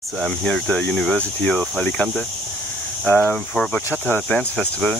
So I'm here at the University of Alicante for a Bachata dance festival.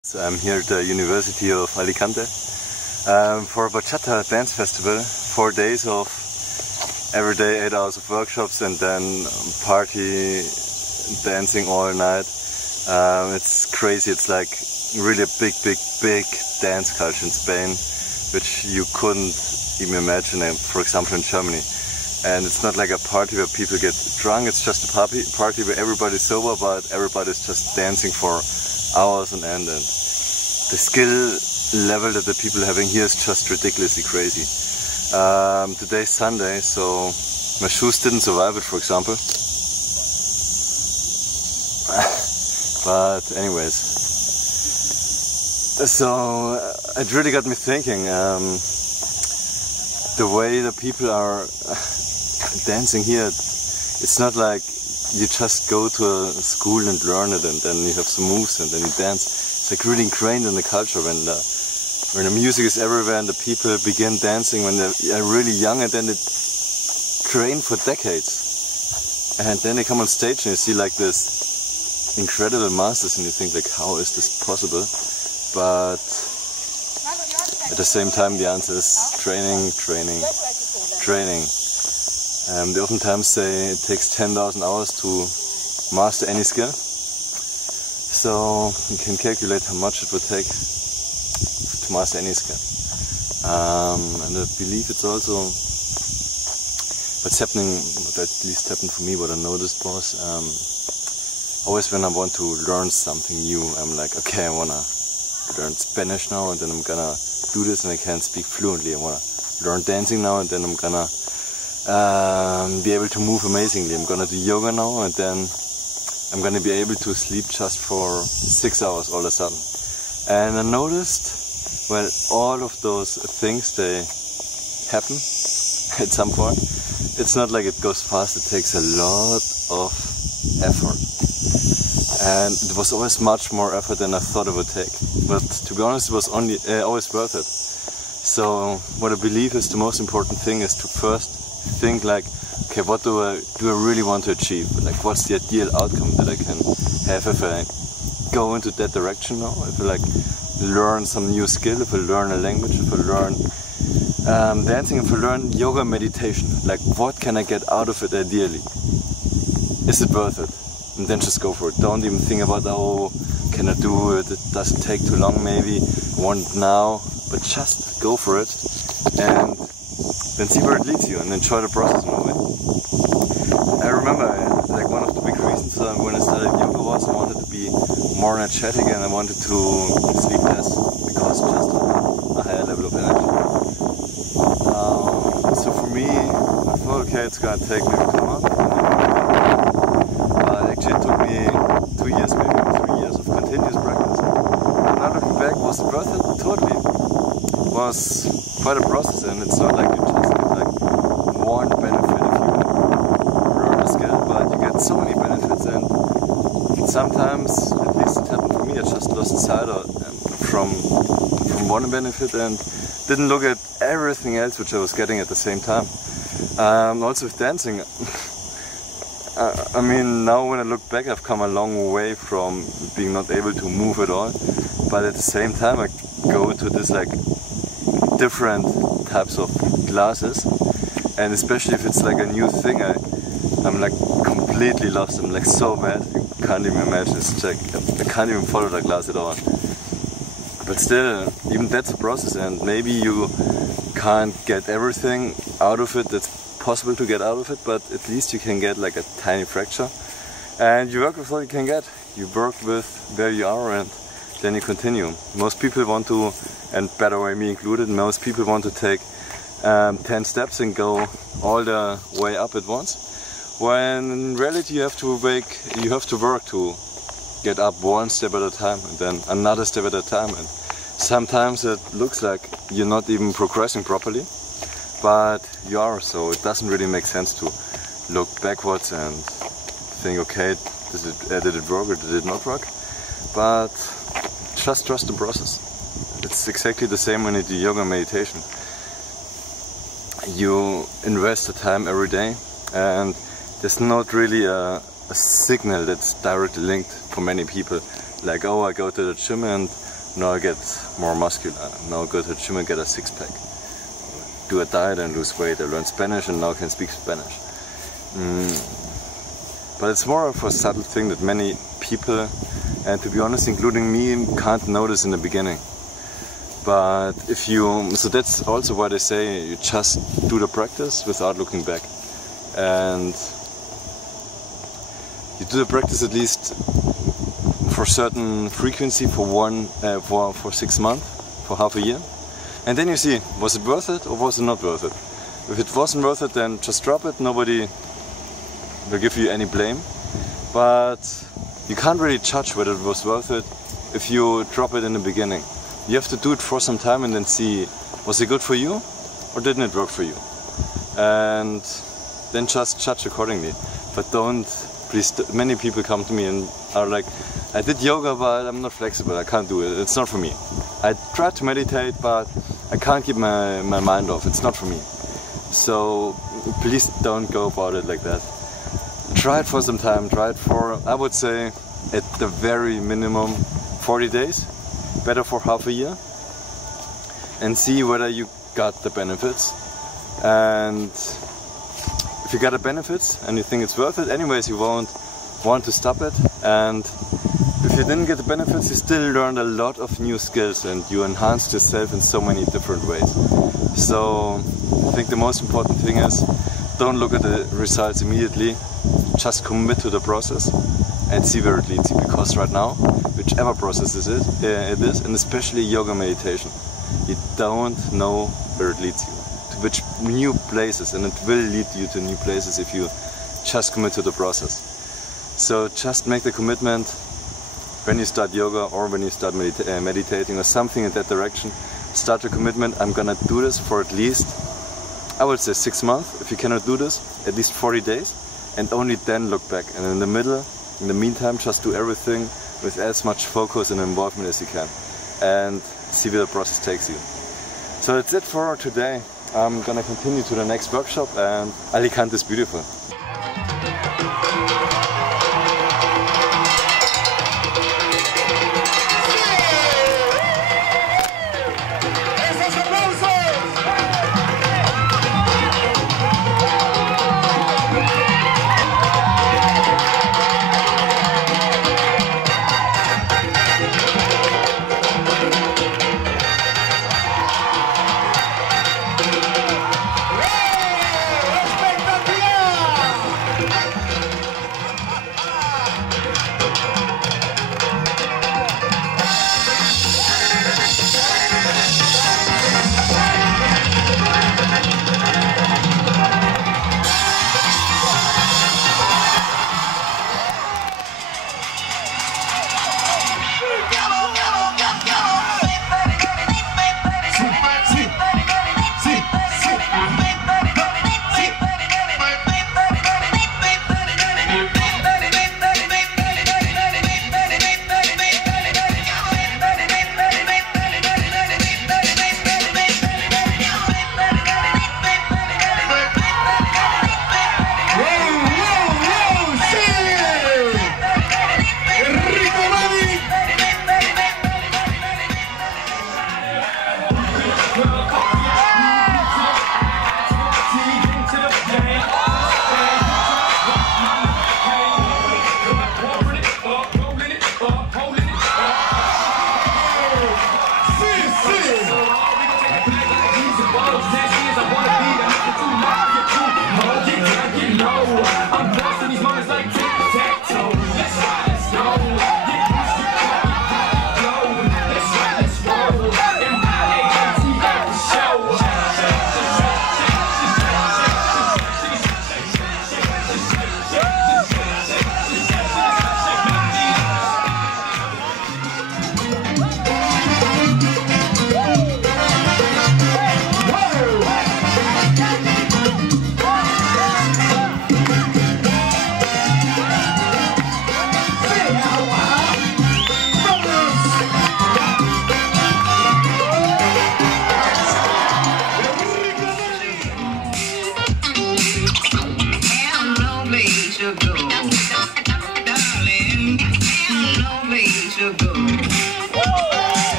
So I'm here at the University of Alicante for a Bachata dance festival. 4 days of every day 8 hours of workshops and then party dancing all night. It's crazy. It's like really a big dance culture in Spain, which you couldn't even imagine, for example, in Germany. And it's not like a party where people get drunk. It's just a party where everybody's sober, but everybody's just dancing for hours on end. And the skill level that the people are having here is just ridiculously crazy. Today's Sunday, so my shoes didn't survive it, for example. But anyways, so it really got me thinking. The way the people are dancing here, it's not like you just go to a school and learn it and then you have some moves and then you dance. It's like really ingrained in the culture when the music is everywhere and the people begin dancing when they're really young, and then they train for decades. And then they come on stage and you see like this incredible masters and you think like, how is this possible? But at the same time the answer is training. They oftentimes say it takes 10,000 hours to master any skill. So you can calculate how much it would take to master any skill. And I believe it's also what's happening, what at least happened for me, what I noticed was, always when I want to learn something new, I'm like, okay, I wanna learn Spanish now and then I'm gonna do this and I can speak fluently. I wanna learn dancing now and then I'm gonna be able to move amazingly. I'm gonna do yoga now and then I'm gonna be able to sleep just for 6 hours all of a sudden. And I noticed, well, all of those things, they happen at some point. It's not like it goes fast, it takes a lot of effort. And it was always much more effort than I thought it would take. But to be honest, it was always worth it. So what I believe is the most important thing is to first think like, okay, what do I really want to achieve? Like, what's the ideal outcome that I can have if I go into that direction now? If I like learn some new skill, if I learn a language, if I learn dancing, if I learn yoga, meditation, like what can I get out of it ideally? Is it worth it? And then just go for it. Don't even think about, oh, can I do it? It doesn't take too long maybe, I want it now, but just go for it and then see where it leads you and enjoy the process in a way. I remember like one of the big reasons when I started yoga was I wanted to be more energetic and I wanted to sleep less because just a higher level of energy. So for me, I thought, okay, it's gonna take maybe 2 months. But was quite a process, and it's not like you just get like one benefit if you learn a skill, but you get so many benefits, and sometimes, at least it happened for me, I just lost sight from one benefit and didn't look at everything else which I was getting at the same time. Also with dancing, I mean, now when I look back, I've come a long way from being not able to move at all, but at the same time I go to this like different types of classes, and especially if it's like a new thing, I'm like completely lost. I'm like so mad, you can't even imagine. It's like I can't even follow the class at all. But still, even that's a process, and maybe you can't get everything out of it that's possible to get out of it, but at least you can get like a tiny fracture, and you work with what you can get. You work with where you are, and then you continue. Most people want to, and by the way, me included, most people want to take 10 steps and go all the way up at once, when in reality you have to work to get up one step at a time, and then another step at a time, and sometimes it looks like you're not even progressing properly, but you are, so it doesn't really make sense to look backwards and think, okay, did it work or did it not work? But just trust the process. It's exactly the same when you do yoga and meditation. You invest the time every day, and there's not really a signal that's directly linked for many people. Like, oh, I go to the gym and now I get more muscular. Now I go to the gym and get a six-pack. Do a diet and lose weight. I learn Spanish and now I can speak Spanish. But it's more of a subtle thing that many people, and to be honest, including me, can't notice in the beginning. But so that's also why they say you just do the practice without looking back. And you do the practice at least for certain frequency for 6 months, for half a year. And then you see, was it worth it or was it not worth it? If it wasn't worth it, then just drop it. Nobody will give you any blame. But you can't really judge whether it was worth it if you drop it in the beginning. You have to do it for some time and then see, was it good for you or didn't it work for you? And then just judge accordingly. But many people come to me and are like, I did yoga but I'm not flexible, I can't do it, it's not for me. I tried to meditate but I can't keep my mind off, it's not for me. So please don't go about it like that. Try it for some time, try it for, I would say, at the very minimum 40 days, better for half a year, and see whether you got the benefits. And if you got the benefits and you think it's worth it, anyways you won't want to stop it. And if you didn't get the benefits, you still learned a lot of new skills and you enhanced yourself in so many different ways. So I think the most important thing is, don't look at the results immediately, just commit to the process and see where it leads you. Because right now, whichever process it is, and especially yoga meditation, you don't know where it leads you, to which new places, and it will lead you to new places if you just commit to the process. So just make the commitment when you start yoga or when you start meditating or something in that direction. Start the commitment, I'm gonna do this for at least, I would say 6 months. If you cannot do this, at least 40 days, and only then look back. And in the meantime, just do everything with as much focus and involvement as you can, and see where the process takes you. So that's it for today. I'm gonna continue to the next workshop, and Alicante is beautiful.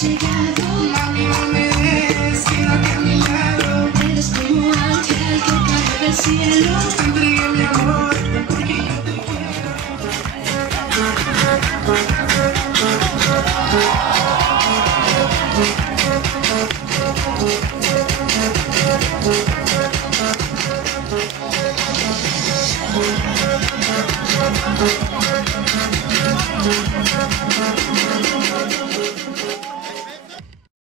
Check out.